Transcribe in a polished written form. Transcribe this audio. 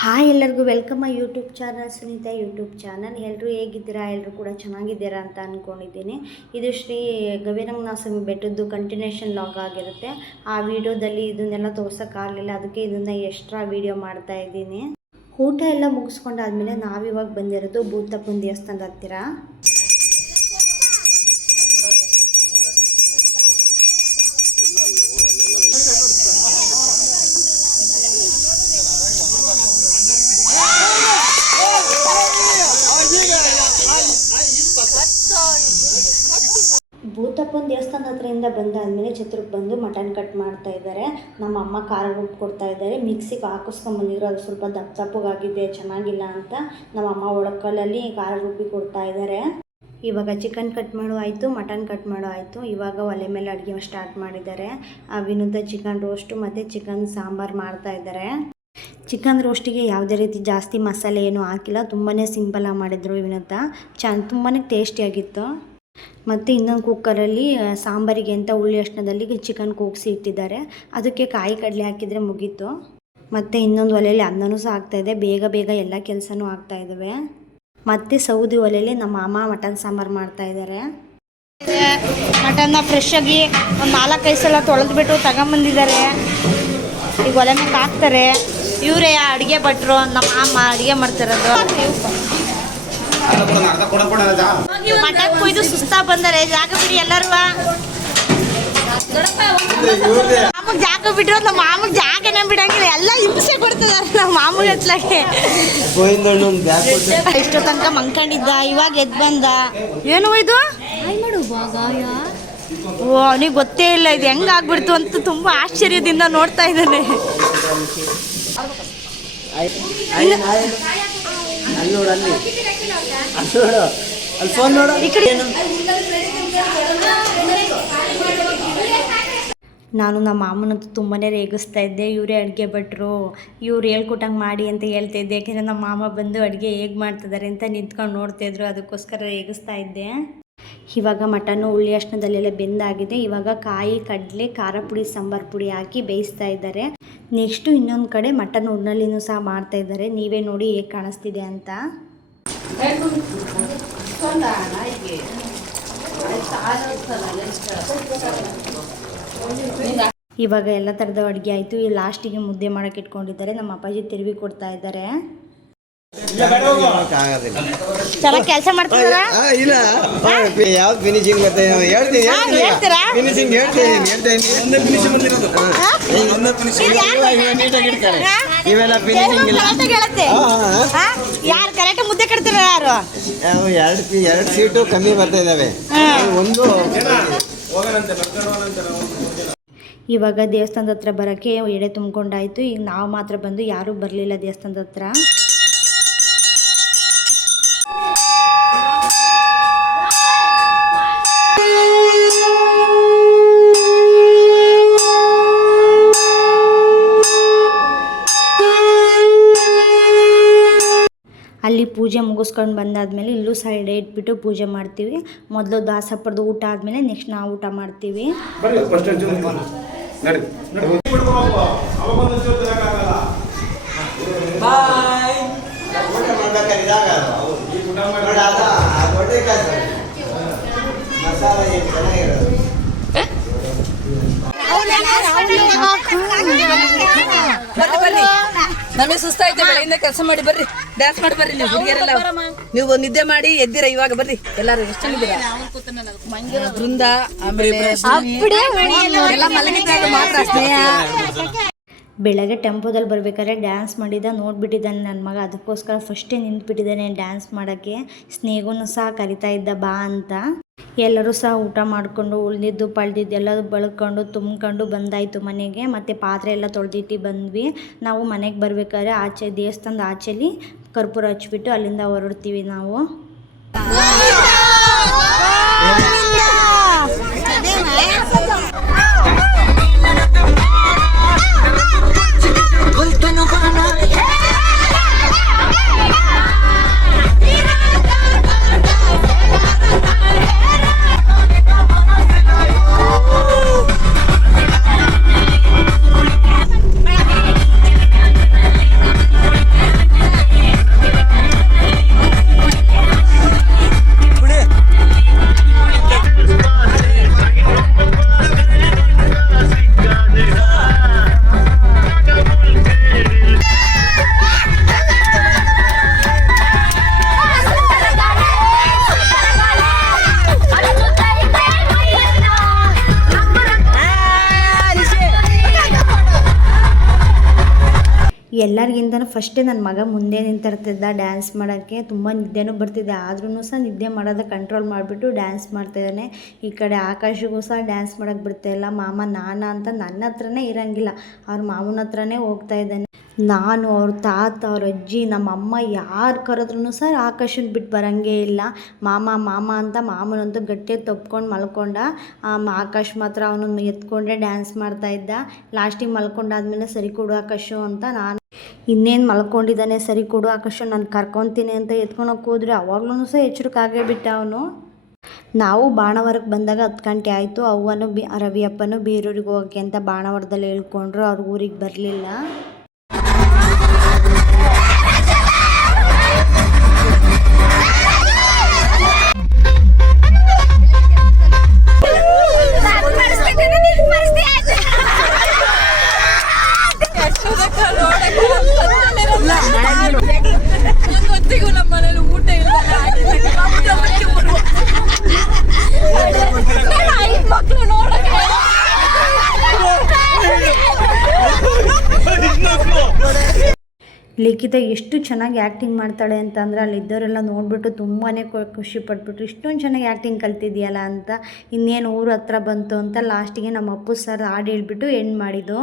Hi ಎಲ್ಲರಿಗೂ welcome my YouTube channel Sunita YouTube channel. ಎಲ್ಲರೂ ಹೇಗಿದ್ದೀರಾ? ಎಲ್ಲರೂ ಕೂಡ ಚೆನ್ನಾಗಿದ್ದೀರಾ ಅಂತ ಅಂದ್ಕೊಂಡಿದ್ದೀನಿ. ಇದು ಶ್ರೀ ಗವಿರಂಗನಾಥ ಬೆಟ್ಟದ್ದು ಕಂಟಿನ್ಯೂಷನ್ ಲಾಗ್ ಆಗಿರುತ್ತೆ. ಆ ವಿಡಿಯೋದಲ್ಲಿ ಇದನ್ನೆಲ್ಲ ತೋರ್ಸೋಕ್ಕಾಗಲಿಲ್ಲ, ಅದಕ್ಕೆ ಇದನ್ನು ಎಕ್ಸ್ಟ್ರಾ ವಿಡಿಯೋ ಮಾಡ್ತಾ ಇದ್ದೀನಿ. ಊಟ ಎಲ್ಲ ಮುಗಿಸ್ಕೊಂಡಾದ್ಮೇಲೆ ನಾವಿವಾಗ ಬಂದಿರೋದು ಭೂತಪ್ಪನ ದೇವಸ್ಥಾನದ ಹತ್ತಿರ. ಭೂತಪ್ಪನ ದೇವಸ್ಥಾನದ ಹತ್ರದಿಂದ ಬಂದಾದಮೇಲೆ ಛತ್ರಕ್ಕೆ ಬಂದು ಮಟನ್ ಕಟ್ ಮಾಡ್ತಾ ಇದ್ದಾರೆ. ನಮ್ಮ ಅಮ್ಮ ಖಾರ ರುಬ್ಬಿ ಕೊಡ್ತಾ ಇದ್ದಾರೆ. ಮಿಕ್ಸಿಗೆ ಹಾಕಿಸ್ಕೊಂಬಂದಿದ್ರು, ಅದು ಸ್ವಲ್ಪ ದಪ್ಪಗಾಗಿದೆ, ಚೆನ್ನಾಗಿಲ್ಲ ಅಂತ ನಮ್ಮ ಅಮ್ಮ ಒಳಕಲ್ಲಲ್ಲಿ ಖಾರ ರುಬ್ಬಿ ಕೊಡ್ತಾ ಇದ್ದಾರೆ. ಇವಾಗ ಚಿಕನ್ ಕಟ್ ಮಾಡೋ ಆಯಿತು, ಮಟನ್ ಕಟ್ ಮಾಡೋ ಆಯಿತು. ಇವಾಗ ಒಲೆ ಮೇಲೆ ಅಡುಗೆ ಸ್ಟಾರ್ಟ್ ಮಾಡಿದ್ದಾರೆ. ವಿನೋದ ಚಿಕನ್ ರೋಸ್ಟು ಮತ್ತು ಚಿಕನ್ ಸಾಂಬಾರು ಮಾಡ್ತಾ ಇದ್ದಾರೆ. ಚಿಕನ್ ರೋಸ್ಟಿಗೆ ಯಾವುದೇ ರೀತಿ ಜಾಸ್ತಿ ಮಸಾಲೆ ಏನೂ ಹಾಕಿಲ್ಲ, ತುಂಬಾ ಸಿಂಪಲಾಗಿ ಮಾಡಿದ್ರು ವಿನೋದ. ತುಂಬಾ ಟೇಸ್ಟಿಯಾಗಿತ್ತು. ಮತ್ತು ಇನ್ನೊಂದು ಕುಕ್ಕರಲ್ಲಿ ಸಾಂಬಾರಿಗೆ ಅಂತ ಹುಳಿ ಅಷ್ಟದಲ್ಲಿ ಚಿಕನ್ ಕೂಗಿಸಿ ಇಟ್ಟಿದ್ದಾರೆ. ಅದಕ್ಕೆ ಕಾಯಿ ಕಡಲೆ ಹಾಕಿದರೆ ಮುಗೀತು. ಮತ್ತು ಇನ್ನೊಂದು ಒಲೆಯಲ್ಲಿ ಅನ್ನನೂ ಸಹ ಆಗ್ತಾಯಿದೆ. ಬೇಗ ಎಲ್ಲ ಕೆಲಸನೂ ಆಗ್ತಾಯಿದ್ದಾವೆ. ಮತ್ತು ಸೌದಿ ಒಲೆಯಲ್ಲಿ ನಮ್ಮ ಅಮ್ಮ ಮಟನ್ ಸಾಂಬಾರು ಮಾಡ್ತಾಯಿದ್ದಾರೆ. ಮಟನ್ನ ಫ್ರೆಶ್ ಆಗಿ ಒಂದು 4-5 ಸಲ ತೊಳೆದ್ಬಿಟ್ಟು ತಗೊಂಬಂದಿದ್ದಾರೆ. ಈಗ ಒಲೆ ಮೇಲೆ ಹಾಕ್ತಾರೆ. ಇವರೇ ಅಡುಗೆ ಭಟ್ರು, ನಮ್ಮ ಅಮ್ಮ ಅಡುಗೆ ಮಾಡ್ತಿರೋದು. ಮಟನ್ ಕೊಯ್ದು ಸುಸ್ತಾ ಬಂದರೆ ಜಾಗ ಬಿಡಿ ಎಲ್ಲರೂ. ಮಾಮಗೆ ಜಾಗ ಬಿಟ್ಟಿರೋ ನಮ್ಮ ಮಾಮಗೆ ಜಾಗನೇ ಬಿಡಂಗಿಲ್ಲ, ಎಲ್ಲ ಹಿಂಸೆ ಕೊಡ್ತಿದಾರೆ ನಮ್ಮ ಮಾಮಗೆ ಹತ್ಲಾಗೆ. ಇಷ್ಟು ತನಕ ಮಂಕೊಂಡಿದ್ದ, ಇವಾಗ ಎದ್ದು ಬಂದ. ಏನು ಇದು ಓ, ಅವನಿಗೆ ಗೊತ್ತೇ ಇಲ್ಲ ಇದು ಹೆಂಗಾಗ್ಬಿಡ್ತು ಅಂತ ತುಂಬ ಆಶ್ಚರ್ಯದಿಂದ ನೋಡ್ತಾ ಇದ್ದಾನೆ. ನಾನು ನಮ್ಮ ಮಾಮನಂತೂ ತುಂಬಾ ರೇಗಿಸ್ತಾ ಇದ್ದೆ. ಇವರೇ ಅಡುಗೆ ಭಟ್ರು, ಇವ್ರು ಹೇಳ್ಕೊಟ್ಟಂಗೆ ಮಾಡಿ ಅಂತ ಹೇಳ್ತಾ ಇದ್ದೆ. ಯಾಕೆಂದರೆ ನಮ್ಮ ಮಾಮ ಬಂದು ಅಡುಗೆ ಹೇಗೆ ಮಾಡ್ತಿದ್ದಾರೆ ಅಂತ ನಿಂತ್ಕೊಂಡು ನೋಡ್ತಾಯಿದ್ರು, ಅದಕ್ಕೋಸ್ಕರ ರೇಗಿಸ್ತಾ ಇದ್ದೆ. ಇವಾಗ ಮಟನ್ನು ಹುಳಿ ಅಷ್ಟದಲ್ಲೆಲ್ಲ ಬೆಂದಾಗಿದೆ. ಇವಾಗ ಕಾಯಿ ಕಡಲೆ ಖಾರ ಪುಡಿ ಸಾಂಬಾರು ಪುಡಿ ಹಾಕಿ ಬೇಯಿಸ್ತಾ ಇದ್ದಾರೆ. ನೆಕ್ಸ್ಟು ಇನ್ನೊಂದು ಕಡೆ ಮಟನ್ ಉಣ್ಣಲಿನೂ ಸಹ ಮಾಡ್ತಾ ಇದ್ದಾರೆ. ನೀವೇ ನೋಡಿ ಹೇಗೆ ಕಾಣಿಸ್ತಿದೆ ಅಂತ. ಇವಾಗ ಎಲ್ಲ ಥರದ ಅಡುಗೆ ಆಯಿತು. ಈ ಲಾಸ್ಟಿಗೆ ಮುದ್ದೆ ಮಾಡೋಕೆ ಇಟ್ಕೊಂಡಿದ್ದಾರೆ. ನಮ್ಮ ಅಪ್ಪಾಜಿ ತಿರುವಿ ಕೊಡ್ತಾ ಇದ್ದಾರೆ. ಚೆನ್ನಾಗಿ ಕೆಲಸ ಮಾಡ್ತಿದ್ದೀರಾ? ಇಲ್ಲ, ಯಾವ್ದು ಫಿನಿಶಿಂಗ್ ಮತ್ತೆ ಹೇಳ್ತೀನಿ. ಫಿನಿಶಿಂಗ್ ಇವೆಲ್ಲ ಫಿನಿಶಿಂಗ್ ಇಲ್ಲ. ಯಾರು ಕರೆಕ್ಟ್ ಮುದ್ದೆ ಕಟ್ತೀರ? ಯಾರು? ಎರಡು ಸೀಟು ಕಮ್ಮಿ ಬರ್ತಾ ಇದಾವೆ. ಒಂದು ಇವಾಗ ದೇವಸ್ಥಾನದ ಹತ್ರ ಬರೋಕ್ಕೆ ಎಡೆ ತುಂಬಿಕೊಂಡಾಯಿತು. ಈಗ ನಾವು ಮಾತ್ರ ಬಂದು ಯಾರೂ ಬರಲಿಲ್ಲ ದೇವಸ್ಥಾನದ ಹತ್ರ. ಅಲ್ಲಿ ಪೂಜೆ ಮುಗಿಸ್ಕೊಂಡು ಬಂದಾದಮೇಲೆ ಇಲ್ಲೂ ಸಹ ಎಡೆ ಇಟ್ಬಿಟ್ಟು ಪೂಜೆ ಮಾಡ್ತೀವಿ. ಮೊದಲು ದಾಸಪ್ಪರದು ಊಟ ಆದಮೇಲೆ ನೆಕ್ಸ್ಟ್ ನಾವು ಊಟ ಮಾಡ್ತೀವಿ. ನಮಗೆ ಸುಸ್ತಾಯ್ತು, ಬೆಳಗಿಂದ ಕೆಲಸ ಮಾಡಿ ಬರ್ರಿ, ಡ್ಯಾನ್ಸ್ ಮಾಡಿ ಬರ್ರಿ. ನೀವು ಹುಡುಗಿಯರೆಲ್ಲ ನೀವು ನಿದ್ದೆ ಮಾಡಿ ಎದ್ದಿರ, ಇವಾಗ ಬರ್ರಿ ಎಲ್ಲಾರು. ಎಷ್ಟು ಚೆನ್ನಾಗಿದ್ದೀರಾ? ಬೃಂದ, ಆಮೇಲೆ ಎಲ್ಲ ಮಲಗಿದ್ದಾಗ ಮಾತ್ರ ಸ್ನೇಹ. ಬೆಳಗ್ಗೆ ಟೆಂಪೋದಲ್ಲಿ ಬರ್ಬೇಕಾದ್ರೆ ಡ್ಯಾನ್ಸ್ ಮಾಡಿದ್ದ ನೋಡಿಬಿಟ್ಟಿದ್ದಾನೆ ನನ್ನ ಮಗ. ಅದಕ್ಕೋಸ್ಕರ ಫಸ್ಟೇ ನಿಂತ್ಬಿಟ್ಟಿದ್ದಾನೆ ಡ್ಯಾನ್ಸ್ ಮಾಡೋಕ್ಕೆ. ಸ್ನೇಹನೂ ಸಹ ಕರಿತಾ ಇದ್ದ ಬಾ ಅಂತ. ಎಲ್ಲರೂ ಸಹ ಊಟ ಮಾಡಿಕೊಂಡು ಉಳಿದಿದ್ದು ಪಳ್ದಿದ್ದು ಎಲ್ಲ ಬಳ್ಕೊಂಡು ತುಂಬ್ಕೊಂಡು ಬಂದಾಯಿತು ಮನೆಗೆ. ಮತ್ತು ಪಾತ್ರೆ ಎಲ್ಲ ತೊಳೆದಿಟ್ಟು ಬಂದ್ವಿ. ನಾವು ಮನೆಗೆ ಬರ್ಬೇಕಾದ್ರೆ ಆಚೆ ದೇವಸ್ಥಾನದ ಆಚೆಲಿ ಕರ್ಪೂರ ಹಚ್ಬಿಟ್ಟು ಅಲ್ಲಿಂದ ಹೊರಡ್ತೀವಿ ನಾವು. ಎಲ್ಲರಿಗಿಂತನೂ ಫಸ್ಟೇ ನನ್ನ ಮಗ ಮುಂದೆ ನಿಂತಿರ್ತಿದ್ದ ಡ್ಯಾನ್ಸ್ ಮಾಡೋಕ್ಕೆ. ತುಂಬ ನಿದ್ದೆನೂ ಬರ್ತಿದ್ದೆ, ಆದ್ರೂ ಸಹ ನಿದ್ದೆ ಮಾಡೋದ ಕಂಟ್ರೋಲ್ ಮಾಡಿಬಿಟ್ಟು ಡ್ಯಾನ್ಸ್ ಮಾಡ್ತಾಯಿದ್ದಾನೆ. ಈ ಕಡೆ ಆಕಾಶಿಗೂ ಸಹ ಡ್ಯಾನ್ಸ್ ಮಾಡೋಕ್ಕೆ ಬಿಡ್ತಾಯಿಲ್ಲ. ಮಾಮ ನಾನಾ ಅಂತ ನನ್ನ ಹತ್ರನೇ ಇರೋಂಗಿಲ್ಲ, ಅವ್ರ ಮಾವನ ಹತ್ರನೇ ಹೋಗ್ತಾ ಇದ್ದಾನೆ. ನಾನು, ಅವ್ರ ತಾತ, ಅವ್ರ ಅಜ್ಜಿ, ನಮ್ಮಮ್ಮ ಯಾರು ಕರೆದ್ರೂ ಸಹ ಆಕಾಶನ ಬಿಟ್ಟು ಬರೋಂಗೇ ಇಲ್ಲ. ಮಾಮ ಮಾಮ ಅಂತ ಮಾಮನಂತೂ ಗಟ್ಟಿಯಾಗಿ ತಪ್ಕೊಂಡು ಮಲ್ಕೊಂಡ. ಆಕಾಶ್ ಮಾತ್ರ ಅವನನ್ನು ಎತ್ಕೊಂಡ್ರೆ ಡ್ಯಾನ್ಸ್ ಮಾಡ್ತಾಯಿದ್ದ. ಲಾಸ್ಟಿಗೆ ಮಲ್ಕೊಂಡಾದ್ಮೇಲೆ ಸರಿ ಕೊಡು ಆಕಾಶು ಅಂತ ನಾನು ಇನ್ನೇನು ಮಲ್ಕೊಂಡಿದ್ದಾನೆ, ಸರಿ ಕೊಡು ಆಕಾಶು ನಾನು ಕರ್ಕೊತೀನಿ ಅಂತ ಎತ್ಕೊಳಕ್ಕೆ ಹೋದ್ರೆ ಅವಾಗ್ಲೂ ಸಹ ಎಚ್ಚರಿಕಾಗೇ ಬಿಟ್ಟ ಅವನು. ನಾವು ಬಾಣಾವರಕ್ಕೆ ಬಂದಾಗ 10 ಗಂಟೆ ಆಯಿತು. ಅವ್ವನು ರವಿಯಪ್ಪನು ಬೇರೂರಿಗೆ ಹೋಗೋಕ್ಕೆ ಅಂತ ಬಾಣಾವರದಲ್ಲಿ ಹೇಳ್ಕೊಂಡ್ರು. ಅವ್ರ ಊರಿಗೆ ಬರಲಿಲ್ಲ. ಗೊತ್ತಿಗೂ ನಮ್ಮ ಮನೇಲಿ ಊಟ ಇಲ್ಲ. ಮಕ್ಕಳು ನೋಡಕ್ಕೆ ಲಿಖಿತ ಎಷ್ಟು ಚೆನ್ನಾಗಿ ಆ್ಯಕ್ಟಿಂಗ್ ಮಾಡ್ತಾಳೆ ಅಂತಂದರೆ ಅಲ್ಲಿದ್ದವರೆಲ್ಲ ನೋಡಿಬಿಟ್ಟು ತುಂಬಾ ಖುಷಿ ಪಟ್ಬಿಟ್ರು. ಇಷ್ಟೊಂದು ಚೆನ್ನಾಗಿ ಆ್ಯಕ್ಟಿಂಗ್ ಕಲ್ತಿದ್ಯಲ್ಲ ಅಂತ. ಇನ್ನೇನು ಊರ ಹತ್ರ ಬಂತು ಅಂತ ಲಾಸ್ಟಿಗೆ ನಮ್ಮ ಅಪ್ಪು ಸರ್ ಹಾಡು ಹೇಳ್ಬಿಟ್ಟು ಎಂಡ್ ಮಾಡಿದ್ದು.